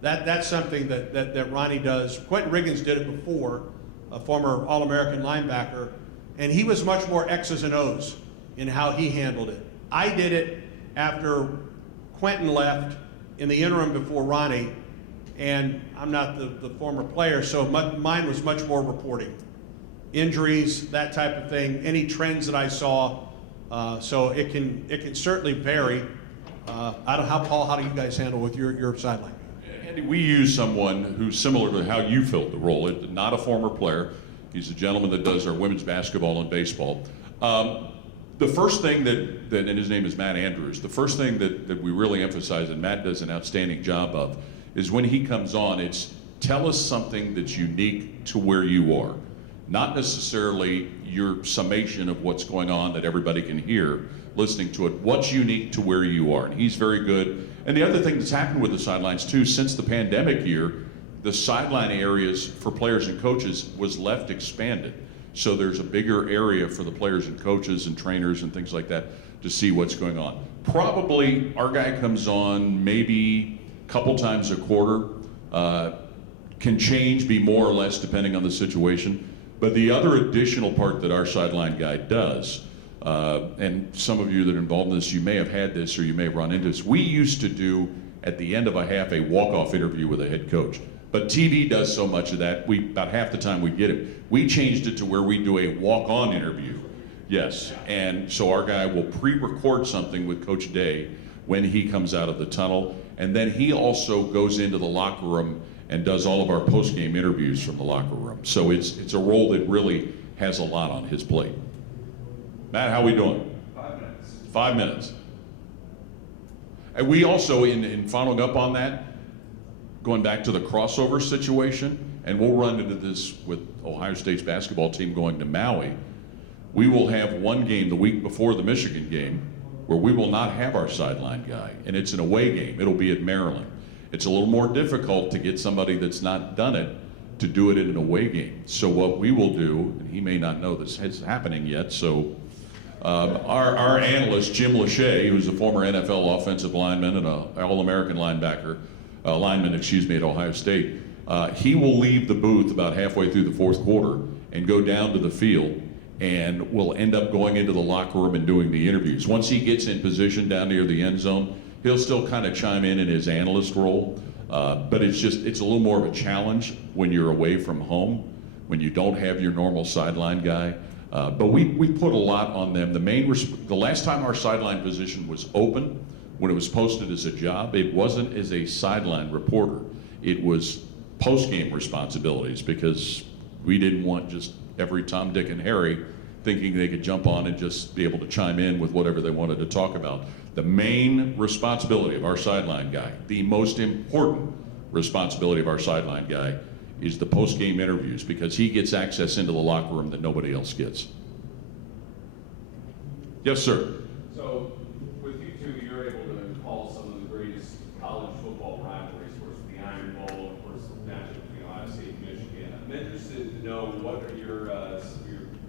that's something that Ronnie does. Quentin Riggins did it before, a former All-American linebacker, and he was much more X's and O's in how he handled it. I did it after Quentin left, in the interim before Ronnie, and I'm not the former player, so mine was much more reporting. Injuries, that type of thing, any trends that I saw, so it can certainly vary. I don't know, Paul, how do you guys handle with your sideline? Andy, we use someone who's similar to how you filled the role. Not a former player. He's a gentleman that does our women's basketball and baseball. The first thing that, and his name is Matt Andrews, the first thing that we really emphasize, and Matt does an outstanding job of, is when he comes on, it's tell us something that's unique to where you are. Not necessarily your summation of what's going on that everybody can hear listening to it. What's unique to where you are? And he's very good. And the other thing that's happened with the sidelines too, since the pandemic year, the sideline areas for players and coaches was left expanded. So there's a bigger area for the players and coaches and trainers and things like that to see what's going on. Probably our guy comes on maybe a couple times a quarter, can change, be more or less depending on the situation. But the other additional part that our sideline guy does, and some of you that are involved in this, you may have had this or you may have run into this, we used to do at the end of a half a walk-off interview with a head coach. But TV does so much of that, about half the time we get it. We changed it to where we do a walk-on interview. Yes, and so our guy will pre-record something with Coach Day when he comes out of the tunnel, and then he also goes into the locker room and does all of our post-game interviews from the locker room. So it's a role that really has a lot on his plate. Matt, how we doing? 5 minutes. 5 minutes. And we also, in following up on that, going back to the crossover situation and we'll run into this with Ohio State's basketball team going to Maui. We will have one game the week before the Michigan game where we will not have our sideline guy, and it's an away game. It'll be at Maryland. It's a little more difficult to get somebody that's not done it to do it in an away game. So what we will do, and he may not know this is happening yet, so our analyst, Jim Lachey, who's a former NFL offensive lineman and an All-American lineman at Ohio State, he will leave the booth about halfway through the fourth quarter and go down to the field, and will end up going into the locker room and doing the interviews. Once he gets in position down near the end zone, he'll still kind of chime in his analyst role, but it's a little more of a challenge when you're away from home, when you don't have your normal sideline guy. But we put a lot on them. The last time our sideline position was open, when it was posted as a job, it wasn't as a sideline reporter. It was post-game responsibilities, because we didn't want just every Tom, Dick, and Harry thinking they could jump on and just be able to chime in with whatever they wanted to talk about. The main responsibility of our sideline guy, the most important responsibility of our sideline guy, is the post-game interviews, because he gets access into the locker room that nobody else gets. Yes, sir. So, with you two, you're able to call some of the greatest college football rivalries, of course, the Iron Bowl, of course, the matchup between Ohio State and Michigan. I'm interested to know what are your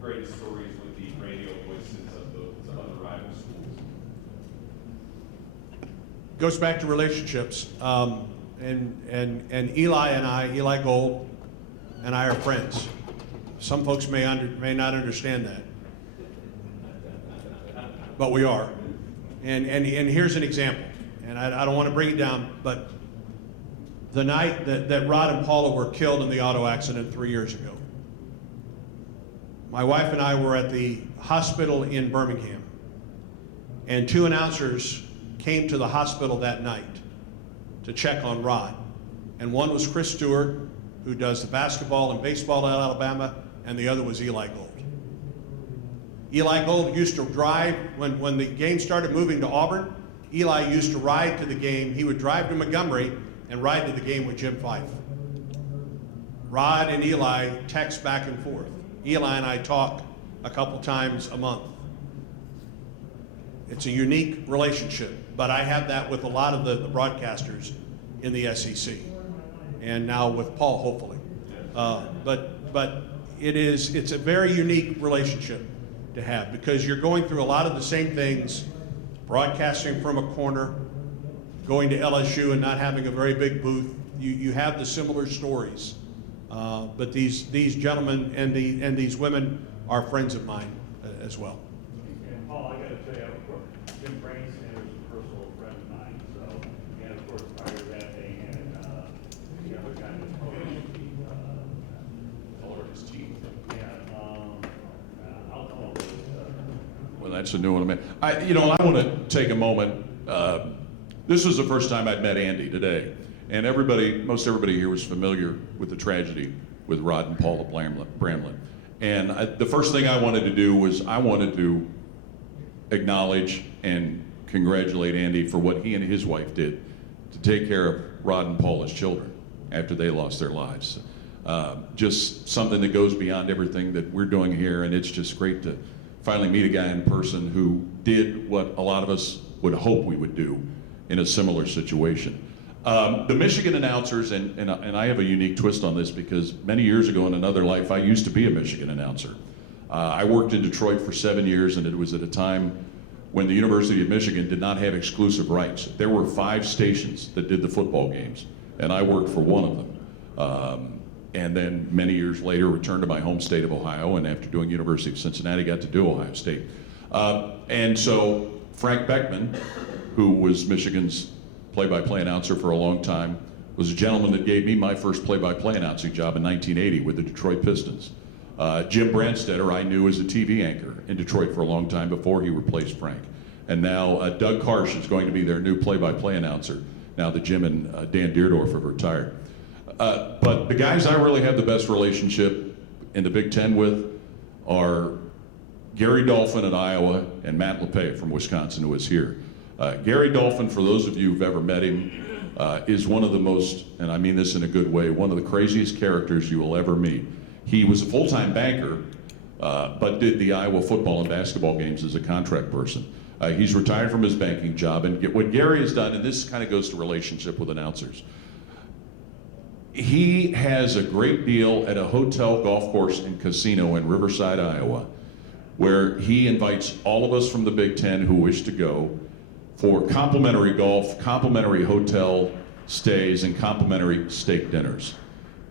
greatest stories with the radio voices of some of the rival schools. Goes back to relationships. And Eli Gold and I are friends. Some folks may not understand that, but we are. And here's an example, and I don't want to bring it down, but the night that Rod and Paula were killed in the auto accident 3 years ago, my wife and I were at the hospital in Birmingham, and 2 announcers came to the hospital that night to check on Rod. And one was Chris Stewart, who does the basketball and baseball at Alabama, and the other was Eli Gold. Eli Gold used to drive, when the game started moving to Auburn, Eli used to ride to the game. He would drive to Montgomery and ride to the game with Jim Fife. Rod and Eli text back and forth. Eli and I talk a couple times a month. It's a unique relationship, but I have that with a lot of the broadcasters in the SEC, and now with Paul, hopefully. But it's a very unique relationship to have, because you're going through a lot of the same things, broadcasting from a corner, going to LSU and not having a very big booth. You have the similar stories, but these gentlemen and these women are friends of mine as well. And Paul, I got to tell you, of course, Jim Branson was a personal friend of mine. So, and of course, prior to that, they had the other guy that Color his teeth. I'll call it. Well, that's a new one. I want to take a moment. This was the first time I'd met Andy today, and most everybody here was familiar with the tragedy with Rod and Paula Bramlett. And the first thing I wanted to do was I wanted to acknowledge and congratulate Andy for what he and his wife did to take care of Rod and Paula's children after they lost their lives. Just something that goes beyond everything that we're doing here, and it's just great to finally meet a guy in person who did what a lot of us would hope we would do in a similar situation. The Michigan announcers, and I have a unique twist on this, because many years ago in another life I used to be a Michigan announcer. I worked in Detroit for 7 years, and it was at a time when the University of Michigan did not have exclusive rights. There were 5 stations that did the football games, and I worked for one of them. And then many years later returned to my home state of Ohio, and after doing University of Cincinnati, got to do Ohio State. And so Frank Beckman, who was Michigan's play-by-play announcer for a long time, was a gentleman that gave me my first play-by-play announcing job in 1980 with the Detroit Pistons. Jim Brandstetter I knew as a TV anchor in Detroit for a long time before he replaced Frank. And now Doug Karsh is going to be their new play-by-play announcer, now that Jim and Dan Deerdorf have retired. But the guys I really have the best relationship in the Big Ten with are Gary Dolphin at Iowa and Matt LePay from Wisconsin, who is here. Gary Dolphin, for those of you who've ever met him, is one of the most, and I mean this in a good way, one of the craziest characters you will ever meet. He was a full-time banker, but did the Iowa football and basketball games as a contract person. He's retired from his banking job, and what Gary has done, and this kind of goes to relationship with announcers, he has a great deal at a hotel, golf course, and casino in Riverside, Iowa, where he invites all of us from the Big Ten who wish to go for complimentary golf, complimentary hotel stays, and complimentary steak dinners.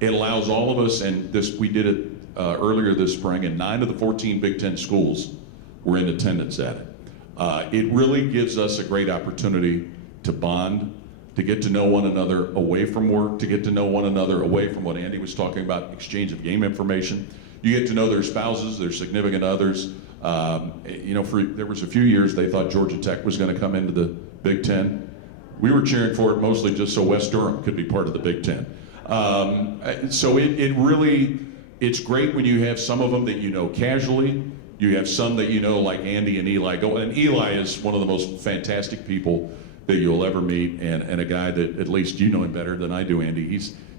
It allows all of us, and we did it earlier this spring, and 9 of the 14 Big Ten schools were in attendance at it. It really gives us a great opportunity to bond, to get to know one another away from work, to get to know one another away from what Andy was talking about, exchange of game information. You get to know their spouses, their significant others. There was a few years they thought Georgia Tech was going to come into the Big Ten. We were cheering for it mostly just so West Durham could be part of the Big Ten. So it's great when you have some of them that you know casually. You have some that you know, like Andy and Eli. And Eli is one of the most fantastic people that you'll ever meet, and a guy that at least you know him better than I do, Andy.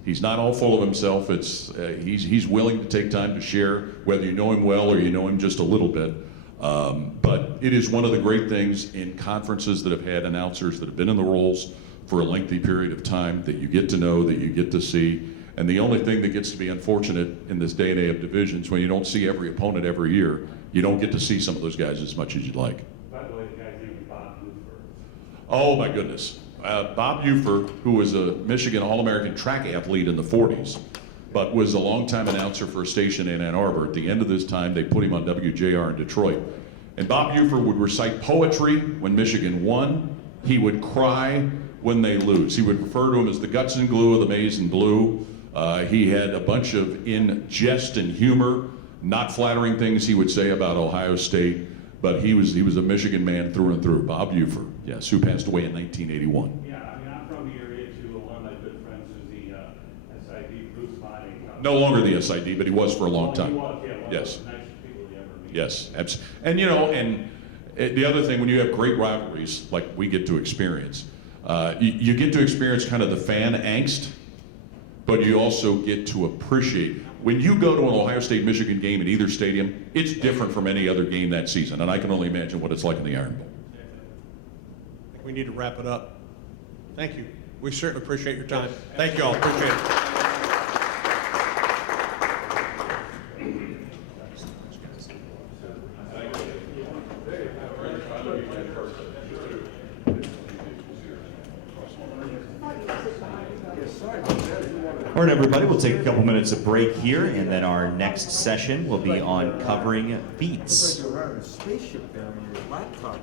He's not all full of himself. He's willing to take time to share, whether you know him well or you know him just a little bit. But it is one of the great things in conferences that have had announcers that have been in the roles for a lengthy period of time that you get to know, that you get to see. And the only thing that gets to be unfortunate in this day and age of divisions, when you don't see every opponent every year, you don't get to see some of those guys as much as you'd like. By the way, the guy's name is Bob Buford. Oh my goodness. Bob Buford, who was a Michigan All-American track athlete in the 40s, but was a longtime announcer for a station in Ann Arbor. At the end of this time, they put him on WJR in Detroit. And Bob Buford would recite poetry when Michigan won. He would cry when they lose. He would refer to them as the guts and glue of the maize and blue. He had a bunch of, in jest and humor, not flattering things he would say about Ohio State, but he was a Michigan man through and through. Bob Buford, yes, who passed away in 1981. Yeah, I mean, I'm from the area too. One of my good friends is the SID, Bruce Bonnie. No longer the SID, but he was for a long time. He was, yeah, one Yes. of the nicest people you ever meet. Yes, and the other thing, when you have great rivalries like we get to experience, you get to experience kind of the fan angst, but you also get to appreciate. When you go to an Ohio State-Michigan game at either stadium, it's different from any other game that season, and I can only imagine what it's like in the Iron Bowl. I think we need to wrap it up. Thank you. We certainly appreciate your time. Thank you all. Appreciate it. All right, everybody, we'll take a couple minutes of break here, and then our next session will be on covering beats. Spaceship down in your laptop.